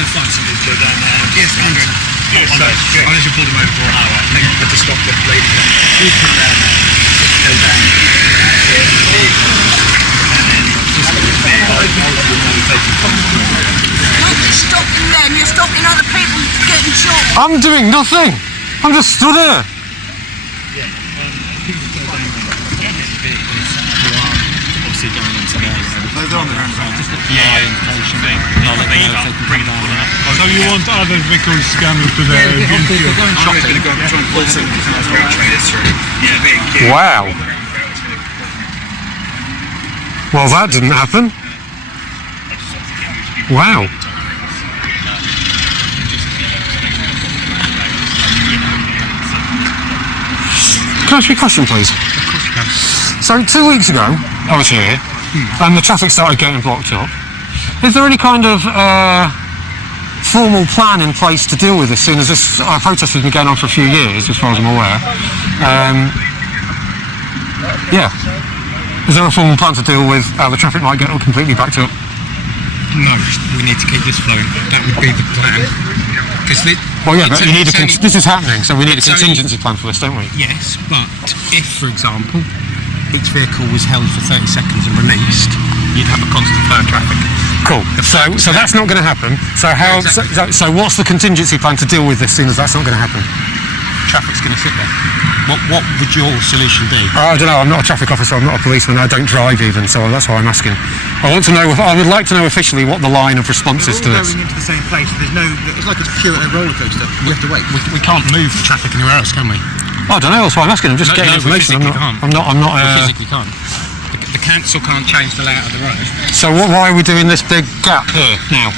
going to find somebody to go down there. Yes, Andrew. Yes, so I just pulled them over for an hour. I think I had to stop the lady. She's come down there, go down here, and then just You're just stopping them, you're stopping other people getting shot. I'm doing nothing. I'm just stood here. Yeah, people go down there, vehicles who are obviously going on to there. They're on their own ground. Yeah, bring them all up. So you want other vehicles coming to the They're going I'm just going shopping. to go and try and pull some trailers through. Yeah. Wow. Well, that didn't happen. Wow. Can I ask you a question, please? Of course you can. So 2 weeks ago, I was here, and the traffic started getting blocked up. Is there any kind of formal plan in place to deal with this, seeing as this protest has been going on for a few years, as far as I'm aware? Yeah. Is there a formal plan to deal with how the traffic might get completely backed up? No, we need to keep this flowing. That would be the plan. Well, yeah, but you need this is happening, so we need a contingency plan for this, don't we? Yes, but if, for example, each vehicle was held for 30 seconds and released, you'd have a constant flow of traffic. Cool. So that's not going to happen. So how? Exactly. So what's the contingency plan to deal with this, seeing as that's not going to happen? Traffic's going to sit there. What would your solution be? I don't know. I'm not a traffic officer. I'm not a policeman. I don't drive even, so that's why I'm asking. I want to know. I would like to know officially what the line of response is to this. Going into the same place. There's no. It's like a pure roller coaster. We have to wait. We can't move the traffic anywhere else, can we? I don't know. That's why I'm asking. I'm just getting information. We I'm not. We physically can't. The council can't change the layout of the road. So why are we doing this big gap here now?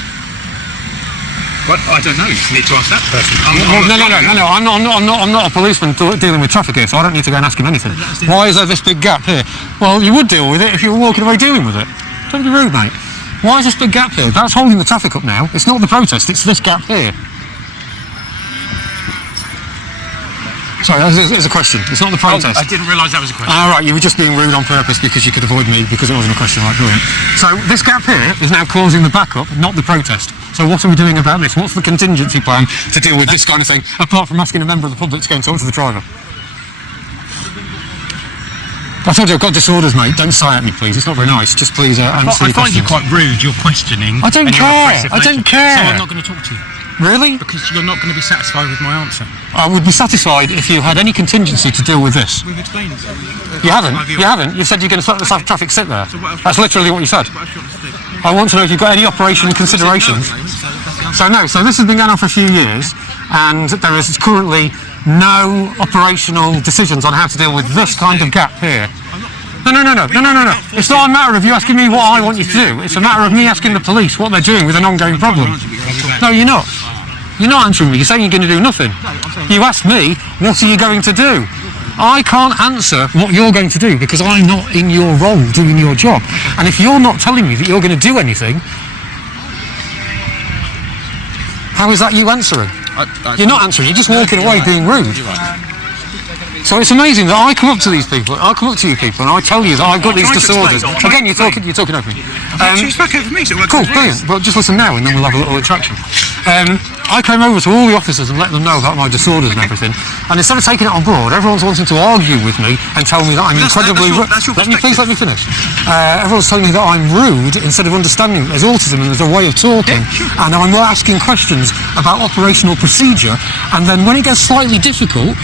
Well, I don't know. You need to ask that person. No. I'm not a policeman dealing with traffic here, so I don't need to go and ask him anything. Why is there this big gap here? Well, you would deal with it if you were walking away dealing with it. Don't be rude, mate. Why is this big gap here? That's holding the traffic up now. It's not the protest, it's this gap here. Sorry, it's a question. It's not the protest. I didn't realise that was a question. All right, you were just being rude on purpose because you could avoid me because it wasn't a question. Right, brilliant. So this gap here is now causing the backup, not the protest. So what are we doing about this? What's the contingency plan to deal with this kind of thing, apart from asking a member of the public to go and talk to the driver? I told you I've got disorders, mate. Don't sigh at me, please. It's not very nice. Just please answer I the find you questions. quite rude. You're questioning. I don't care. I don't care. So I'm not going to talk to you. Really? Because you're not going to be satisfied with my answer. I would be satisfied if you had any contingency to deal with this. We've explained. You haven't. You haven't. You've said you're going to let the traffic sit there. That's literally what you said. I want to know if you've got any operational considerations. So no. So this has been going on for a few years, and there is currently no operational decisions on how to deal with this kind of gap here. No. It's not a matter of you asking me what I want you to do. It's a matter of me asking the police what they're doing with an ongoing problem. No, you're not. You're not answering me. You're saying you're going to do nothing. You asked me, what are you going to do? I can't answer what you're going to do because I'm not in your role doing your job. And if you're not telling me that you're going to do anything, how is that you answering? You're not answering. You're just walking away being rude. So it's amazing that I come up to these people, I come up to you people, and I tell you that I've got these disorders. Again, you're talking over me. You spoke over me, so it works. Cool, brilliant. Well, just listen now, and then we'll have a little interaction. I came over to all the officers and let them know about my disorders and everything, and instead of taking it on board, everyone's wanting to argue with me and tell me that I'm incredibly rude. Let me finish. Everyone's telling me that I'm rude instead of understanding that there's autism and there's a way of talking, and I'm asking questions about operational procedure, and then when it gets slightly difficult,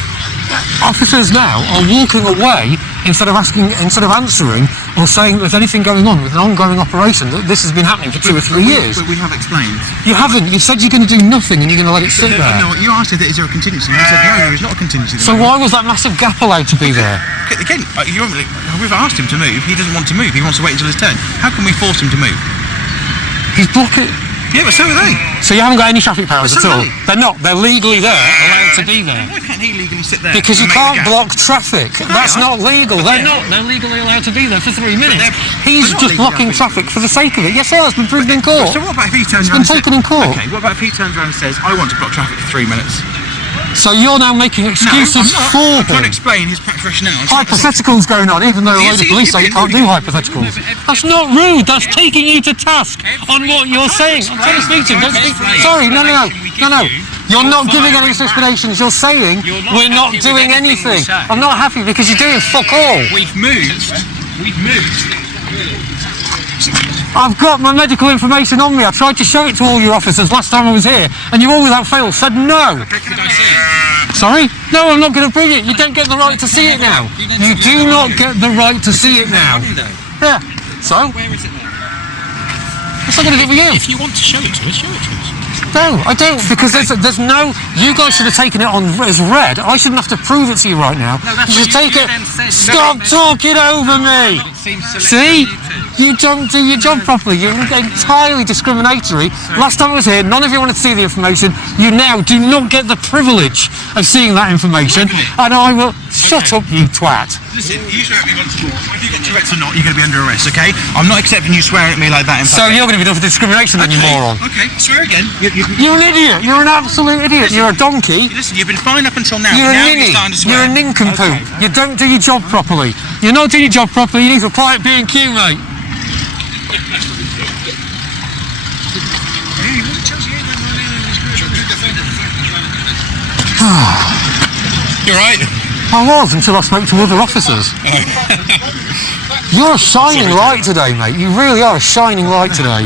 officers now are walking away instead of answering or saying that there's anything going on with an ongoing operation, that this has been happening for 2 or 3 years. But we have explained. You haven't. You've said you're going to do nothing and you're going to let it sit there. No, you asked if there is a contingency. You said no, there is not a contingency. So why was that massive gap allowed to be there? Again, we've asked him to move. He doesn't want to move. He wants to wait until his turn. How can we force him to move? He's blocking. Yeah, but so are they. So you haven't got any traffic powers at all? They. They're not. They're legally there, allowed to be there. Why can't he legally sit there? Because you can't block traffic. That's not legal. They're not. They're legally allowed to be there for 3 minutes. He's just blocking traffic for the sake of it. Yes, it's been proven in court. So what about if he turns around and says... It's been taken in court. Okay, what about if he turns around and says, I want to block traffic for 3 minutes? So you're now making excuses I'm for trying to him. explain his practice rationale. Hypotheticals going on, even though a load of police say you can't do hypotheticals. That's not rude. That's taking you to task on what you're saying. I'm trying to speak to him. Don't speak. Sorry, no. You're not giving any explanations. You're saying we're not doing anything. I'm not happy because you're doing fuck all. We've moved. I've got my medical information on me. I tried to show it to all your officers last time I was here, and you all without fail said no. Could I see it? Sorry? No, I'm not going to bring it. You don't get the right to see it now. You do not get the right to see it now. Yeah. So? Where is it now? What's I going to give you? If you want to show it to us, show it to us. No, I don't, because there's no... You guys should have taken it on as read. I shouldn't have to prove it to you right now. You should take it... Stop talking over me! See? You don't do your job properly. You're entirely discriminatory. Last time I was here, none of you wanted to see the information. You now do not get the privilege of seeing that information, and I will... Shut up, you twat. Listen, you swear at me once more. Whether you got Tourette's or not, you're going to be under arrest, okay? I'm not accepting you swearing at me like that in So public. you're going to be done for discrimination then, you moron. Okay, swear again. You're an idiot. You're an absolute idiot. You're a donkey. Listen, you've been fine up until now. You're a now ninny. you're starting to swear. You're a nincompoop. Okay. You don't do your job properly. You're not doing your job properly. You need to apply at B&Q, mate. You're right. I was until I spoke to other officers. You're a shining light today, mate. You really are a shining light today.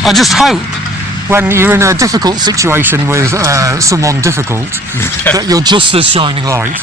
I just hope when you're in a difficult situation with someone difficult that you're just as shining light.